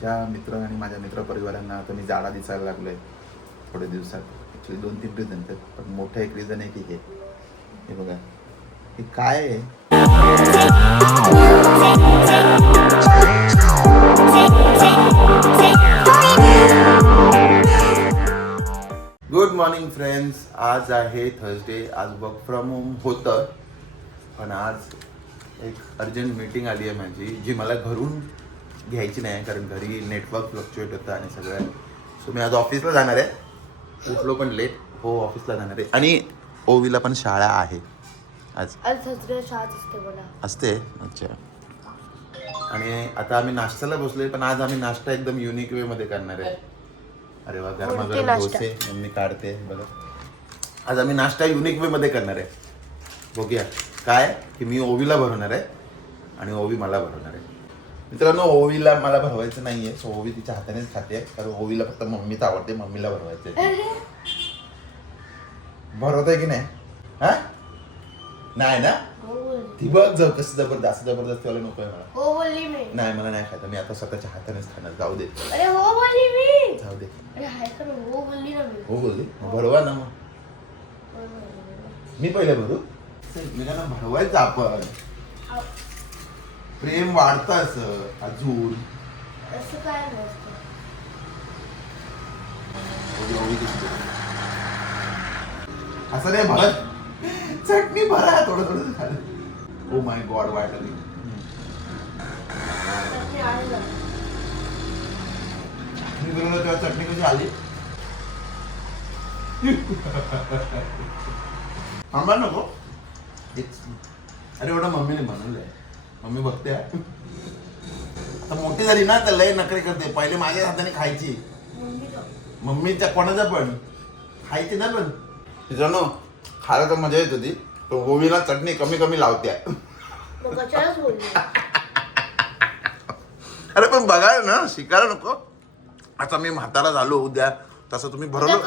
ज्या मित्र आणि माझ्या मित्रपरिवारांना आता मी जाडा दिसायला लागलो आहे थोड्या दिवसात. ॲक्च्युली 2-3 रिझन आहेत, पण मोठं एक रिझन आहे की हे बघा, हे काय आहे. Good morning friends. आज आहे थर्सडे. आज वर्क फ्रॉम होम होतं, पण आज एक अर्जंट मीटिंग आली आहे माझी, जी मला घरून घ्यायची नाही कारण घरी नेटवर्क फ्लक्च्युएट होतं आणि सगळं. सो मी आज ऑफिसला जाणार आहे. उठलो पण लेट. हो, ऑफिसला जाणार आहे आणि ओवीला पण शाळा आहे आज. थर्सडे शाळा असते मला. असते. अच्छा. आणि आता आम्ही नाश्त्याला बसलोय, पण आज आम्ही नाश्ता एकदम युनिक वे मध्ये करणार आहे. अरे वा, गरमागरम डोसे मम्मी काढते बघा. आज आम्ही नाश्ता युनिक वे मध्ये करणार आहे. बघूया काय, की मी ओवीला भरवणार आहे आणि ओवी मला भरवणार आहे. मित्रांनो, ओवीला मला भरवायचं नाहीये, सो ओवी तिच्या हातानेच खाते, कारण ओवीला फक्त मम्मीच आवडते, मम्मीला भरवायचं. भरवत आहे की नाही? हा नाही ना? ती बघ कसं जबरदस्त वाला नको आहे मला. हो बोलली मी. नाही, मला नाही खायचं. मी आता स्वतःच्या हातानेच खाणार. जाऊ दे. अरे हो बोलली मी. जाऊ दे. अरे हाय कर, हो बोलली ना मी. हो बोलली. भरवा ना मग. मी पहिले भरू. एकमेकांना भरवायचं आपण. प्रेम वाढतं असं अजून. असं काय नसतं. असं नाही भरत. चटणी भरा थोडं झालं. ओ माय गॉड, वाटली. चटणी आहे ना. मी बरोबर तेव्हा चटणी कशी आली. आंबा नको. अरे एवढं मम्मीने बनवलंय. मम्मी बघते. आता मोठी झाली ना तर लय नखरे करते. पहिले माझ्या हाताने खायची. मम्मीच्या कोणाच्या पण खायची ना. पण मित्रांनो, खायला तर मजा येत होती. तो गोवीला चटणी कमी लावत्या. अरे पण बघा ना, शिकायला नको. आता मी म्हातारा झालो उद्या, तसं तुम्ही भरवलं.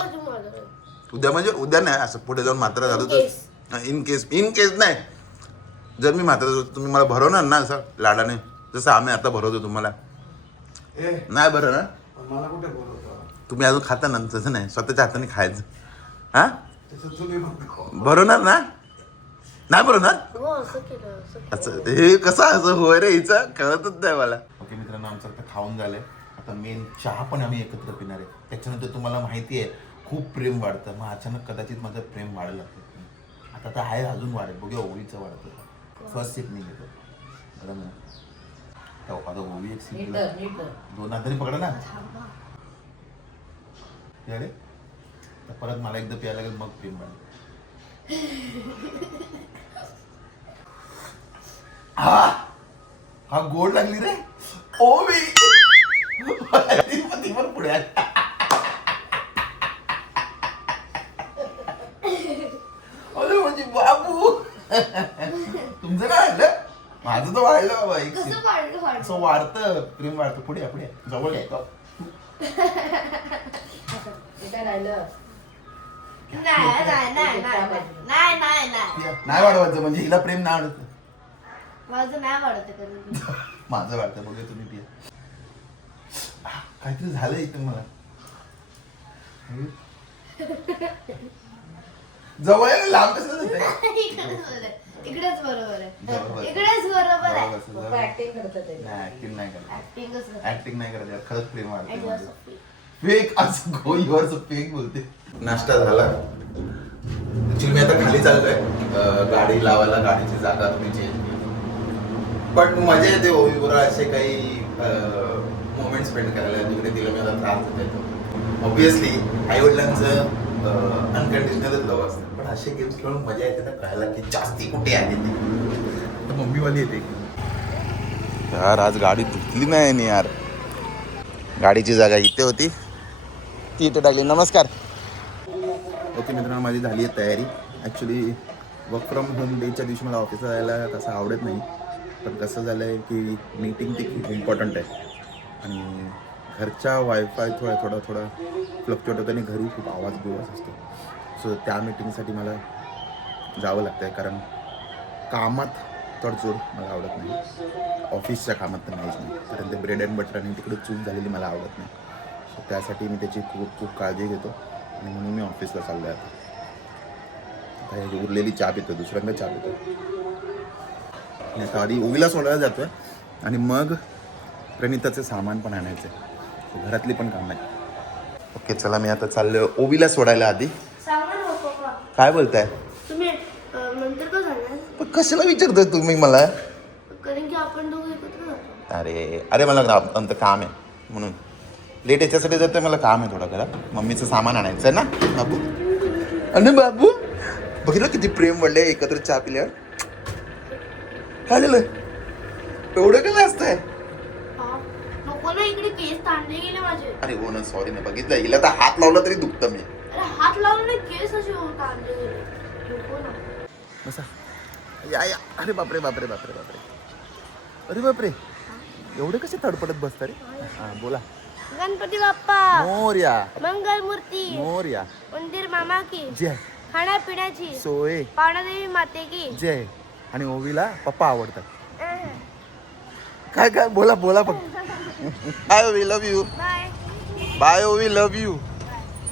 उद्या म्हणजे उद्या नाही, असं पुढे जाऊन म्हातारा झालो तर इन केस नाही. जर मी म्हातारा झालो तुम्ही मला भरवणार ना असं लाडाने, जसं आम्ही आता भरवतो तुम्हाला. नाही भरवणार. मला कुठे बोलवतो. तुम्ही अजून खाता ना, तसं नाही, स्वतःच्या हाताने खायचं. हा, भरवणार ना? नाही भरवणार. असं हे कसं असं होय रे, हिचं कळतच नाही मला. ओके मित्रांनो, आमचं आता खाऊन झालंय. आता मेन चहा पण आम्ही एकत्र पिणार आहे. त्याच्यानंतर तुम्हाला माहिती आहे खूप प्रेम वाढतं, मग अचानक कदाचित माझं प्रेम वाढेल. आता तर आहे, अजून वाढेल. बघूया ओवीचं वाढतं. फर्स्ट सिप मी घेतो. बरोबर. आता ओवी एक सिप, 2 हातांनी पकडा ना. तर परत मला एकदा प्यायला लागेल, मग प्रेम वाढेल. हा गोड लागली रे ओवी. ती पण पुढे आली. म्हणजे बाबू तुमचं काय वाढलं? माझं तर वाढलं बाबा. एक वाढतं, प्रेम वाढतं. पुढे पुढे जवळ येतो. नाही वाढवायचं म्हणजे हिला प्रेम नाही वाढत. माझं नाही वाढत. माझं वाढतं. बघा तुम्ही पिया. काहीतरी झालं इथं मला. जवळ लांब कसं इकडेच बरोबर आहे. इकडेच बरोबर आहे. ऍक्टिंग नाही करत. ऍक्टिंगच ऍक्टिंग नाही करत. खरंच प्रेम वाढतं. फेक असं गोईवरच फेक बोलते. नाश्ता झाला. ऍक्च्युली मी आता खाली चाललोय गाडी लावायला. गाडीची जागा तुम्ही चेंज केली, पण मजा येते ओवीबरोबर असे काही मोमेंट स्पेंड करायला. तिकडे तिला मी आता त्रास देतो. ऑब्विसली आईवडिलांचं अनकंडिशनलच लव असतं, पण असे गेम्स खेळून मजा येते ना, कळायला की जास्ती कुठे आहे ती. तर मम्मीवाली येते यार. आज गाडी धुतली नाही यार. गाडीची जागा इथे होती, ती इथे टाकली. नमस्कार. ओके मित्रांनो, माझी झाली आहे तयारी. ॲक्च्युली वर्क फ्रॉम होम डेच्या दिवशी मला ऑफिसला जायला तसं आवडत नाही, पण कसं झालं आहे की मीटिंग ती खूप इम्पॉर्टंट आहे आणि घरच्या वायफाय थोडा फ्लक्च्युएट होतं आणि घरी खूप आवाज असतो. सो त्या मीटिंगसाठी मला जावं लागतं आहे, कारण कामात तडजोड मला आवडत नाही. ऑफिसच्या कामात तर नाहीच नाही, कारण ते ब्रेड अँड बटर आणि तिकडे चूक झालेली मला आवडत नाही. सो त्यासाठी मी त्याची खूप काळजी घेतो आणि म्हणून मी ऑफिसला चाललो आहे आता हे उरलेली चहा पितो, दुसऱ्यांदा चहा पितो. आणि आता आधी ओवीला सोडायला जातो आहे आणि मग प्रणिताचं सामान पण आणायचं आहे, घरातली पण काम आहे. ओके चला, मी आता चाललो ओवीला सोडायला. आधी काय बोलताय तुम्ही नंतर का जाणार? पण कशाला विचारतोय तुम्ही मला? कारण की आपण दोघं एकत्र जातो. अरे मला आमचं काम आहे म्हणून लेट याच्यासाठी जातोय. मला काम आहे थोडं घरात, मम्मीचं सामान आणायचं आहे ना बाबू. अरे बाबू बघितलं किती प्रेम वाढले एकत्र चहा पिल्यावर. काय झालं एवढं काय असतंय? नको ना, इकडे केस ताणले गेले माझे. अरे हो ना, सॉरी ना, बघितलं हिला तर हात लावला तरी दुखतं मी. अरे हात लावला नाही, केस असे ताणले गेले. नको ना. बसा या. अरे बापरे बापरे बापरे बापरे, अरे बापरे, एवढे कसे तडपडत बसता रे? हां बोला. गणपती बाप्पा मोरया, मंगल मूर्ती मोरया, मंदिर मामा की जय, खाण्यापिण्याची सोय पावणादेवी माते की जय. आणि ओवीला पप्पा आवडतात. काय काय बोला फक्त. बाय ओवी, लव यू. बाय. बाय ओवी, लव यू.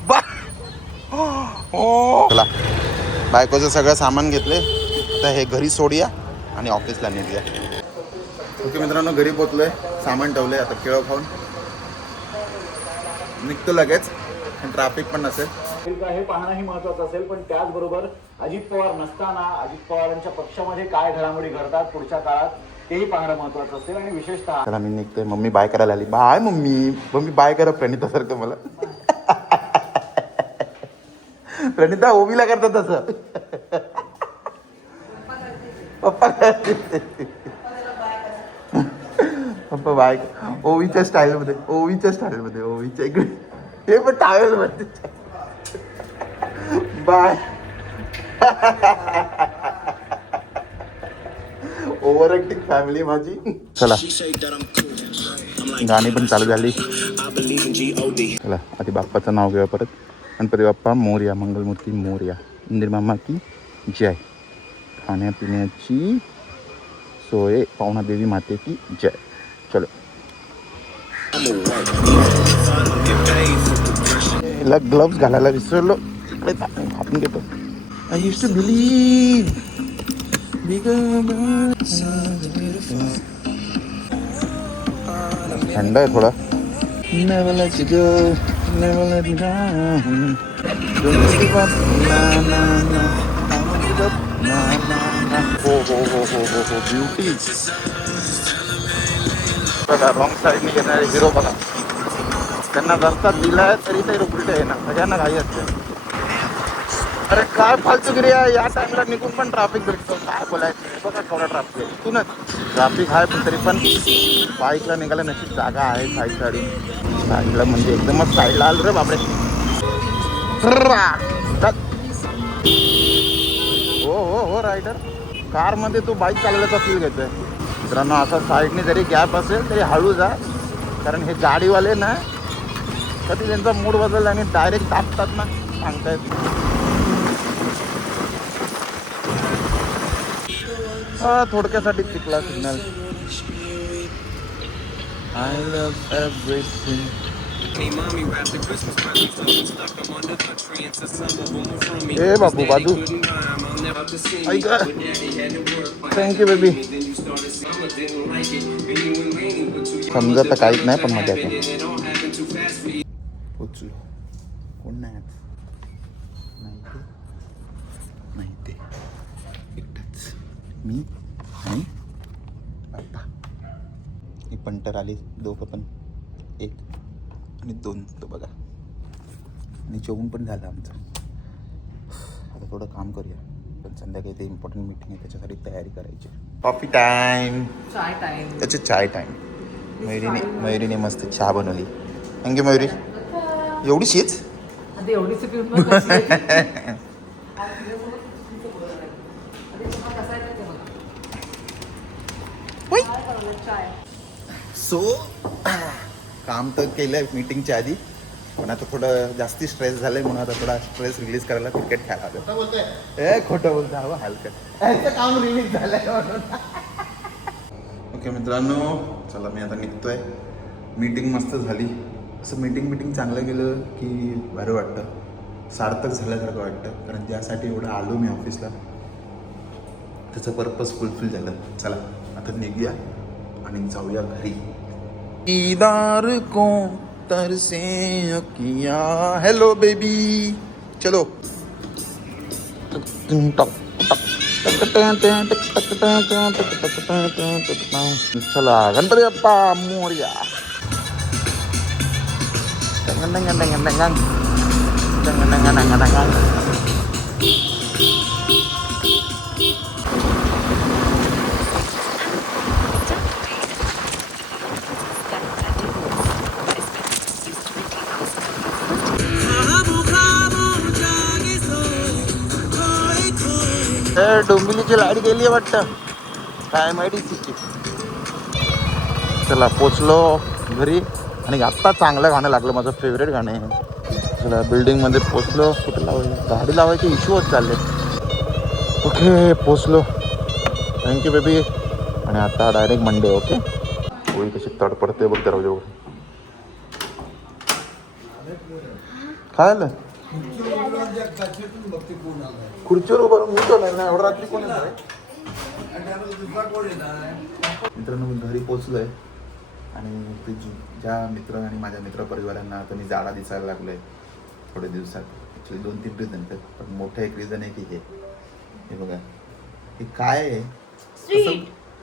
बाय. चला, बायकोचं सगळं सामान घेतले, तर हे घरी सोडूया आणि ऑफिसला नेऊया. ओके मित्रांनो, घरी पोचलोय, सामान ठेवले, आता केळं खाऊन निघतो लगेच. ट्रॅफिक पण नसेल हे पाहणंही महत्वाचं असेल, पण त्याचबरोबर अजित पवार नसताना अजित पवारांच्या पक्षामध्ये काय घडामोडी घडतात पुढच्या काळात तेही पाहणं महत्वाचं असेल. आणि विशेषतः चला मी निघतोय. मम्मी बाय करायला आली. बाय मम्मी बाय करा प्रणितासारखं मला. प्रणिता ओवीला करतात तसं. पप्पा बाय ओवीच्या स्टाईलमध्ये, ओवीच्या इकडे हे पण टावेल मध्ये. बाय. ओव्हर ऍक्टिंग फॅमिली माझी. चला, गाणी पण चालू झाली. चला आधी बाप्पाचं नाव घेऊया परत. गणपती बाप्पा मोरया, मंगलमूर्ती मोरया, इंदिर मामा की जय, खाण्यापिण्याची सोय पावणादेवी माते की जय. चलो ग्लव्स घालायला विसरलो, आपण घेतो. I used to believe. थंड आहे थोडा. Never let you go, never let me down. Don't give up, na na na. I won't give up, na na na. हो ब्युटी. बघा रॉंग साईडने घेणारे हिरो बघा, त्यांना रस्ता दिलाय तरी ते उलटे आहे ना, सगळ्यांना घाई असते. अरे काय फालतूगिरी आहे, या टाइमला निघून पण ट्रॅफिक भेटतो. काय बोलायचं, बघा थोडा ट्रॅफिक आहे, इथूनच ट्रॅफिक आहे, पण तरी पण बाईकला निघायला नक्कीच जागा आहे. साईडला म्हणजे एकदमच साईडला आलो रे बापरे. हो रायडर, कारमध्ये तू बाईक चालवण्याचा फील घेतोय. मित्रांनो असा साईडने जरी गॅप असेल तरी हळू जा, कारण हे गाडीवाले ना कधी त्यांचा मूड बदलला आणि डायरेक्ट दाबतात ना, सांगतायत. थोडक्यासाठी चुकला सिग्नल. I love everything. ए बाबू बाजू. Thank you baby. समजत काहीच नाही पण मजा येते. पोचलो. कोण नाही ते एकटाच मी आणि बाप्पा. ही पंटर आली, दोघं पण, 1 आणि 2 तो बघा. आणि जेवण पण झालं आमचं. आता थोडं काम करूया, पण संध्याकाळी ते इम्पॉर्टंट मीटिंग आहे, त्याच्यासाठी तयारी करायची. कॉफी टाईम, चाय टाईम. मयुरीने मस्त चहा बनवली. थँक्यू मयुरी. एवढीशीच सो काम तर केलंय मीटिंगच्या आधी, पण आता थोडं जास्ती स्ट्रेस झालंय, म्हणून आता थोडा स्ट्रेस रिलीज करायला क्रिकेट खेळायला. खोटं बोलतोय हवं हलकं काम रिलीज झालंय म्हणून. ओके ओके मित्रांनो, चला मी आता निघतोय. मीटिंग मस्त झाली. असं मीटिंग चांगलं गेलं की बरं वाटतं, सार्थक झाल्यासारखं वाटतं. कारण ज्यासाठी एवढं आलो मी ऑफिसला त्याचं पर्पज फुलफिल झालं. चला आता निघूया आणि जाऊया घरी. दीदार को तरसे अखियां. हॅलो बेबी, चलो. चला गणपती बाप्पा मोरया. डोंबिवलीची लाईट गेली आहे वाटतं, काय माहिती तिची. चला पोचलो घरी आणि आत्ता चांगलं गाणं लागलं, माझं फेवरेट गाणं आहे. चला बिल्डिंगमध्ये पोचलो. कुठे लावायची गाडी, लावायचे इश्यू होत चालले. ओके पोचलो, थँक्यू बेबी. आणि आता डायरेक्ट मंडे. ओके पोळी कशी तडपडते बघ दरवाजा वगैरे. काय आलं खुर्चीवर उभं राहून उठवलं नाही एवढं रात्री कोण येणार आहे. मित्रांनो मी घरी पोचलोय आणि ज्या मित्र आणि माझ्या मित्रपरिवारांना आता मी जाडा दिसायला लागलोय थोड्या दिवसात. ॲक्च्युली 2-3 रिझन आहेत, पण मोठं एक रिझन आहे की हे बघा, हे काय आहे,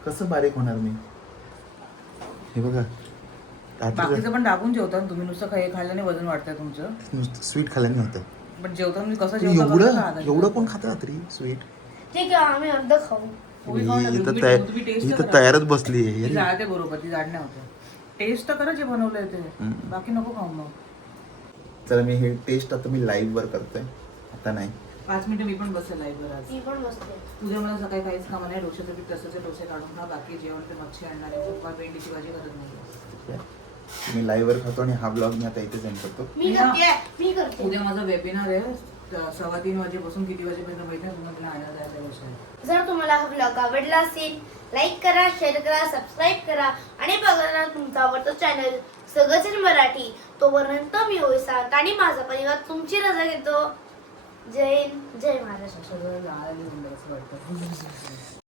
कसं बारीक होणार मी. हे बघा बाकीचं पण दाबून जेवता तुम्ही, नुसतं काही खाल्ल्याने वजन वाढतंय तुमचं. नुसतं स्वीट खाल्ल्याने होतं. पण जेवता तुम्ही कसं एवढं कोण खातं रात्री स्वीट. ठीक आहे आम्ही अर्ध खाऊ. इथं तयारच बसली ती जाळते बरोबर, ती जाड नाही होते. टेस्ट तर करा जे बनवलंय ते, बाकी नको खाऊ मग. चला मी हे टेस्ट आता मी लाईव्ह वर करतोय, आता नाही. 5 मिनिटं मी पण बसेल लाईव्हवर आज. ती पण बसते. तुझ्या मला सकाळी काहीच कामा नाही, डोशाचं पीठ तसंचे डोसे काढून खा, बाकी जेवण ते मच्छी आणणार आहे, चुका भेंडीची भाजी करत नाही. मी लाईव्ह वर खातो आणि हा ब्लॉग मी आता इथे सेंड करतो. मी करते. उद्या माझा वेबिनार आहे 3:15 वाजेपासून किती वाजेपर्यंत माहिती आहे, तुम्हाला आणायला जायचा विषय. जर तुम्हाला हा व्लॉग आवडला असेल, लाईक करा, शेअर करा, सबस्क्राईब करा आणि बघा तुमचा आवडता चॅनल सगळंच मराठी. तोपर्यंत मी ओयसात आणि माझा परिवार तुमची रजा घेतो. जय हिंद, जय महाराष्ट्र. सगळं जायला वाटतं.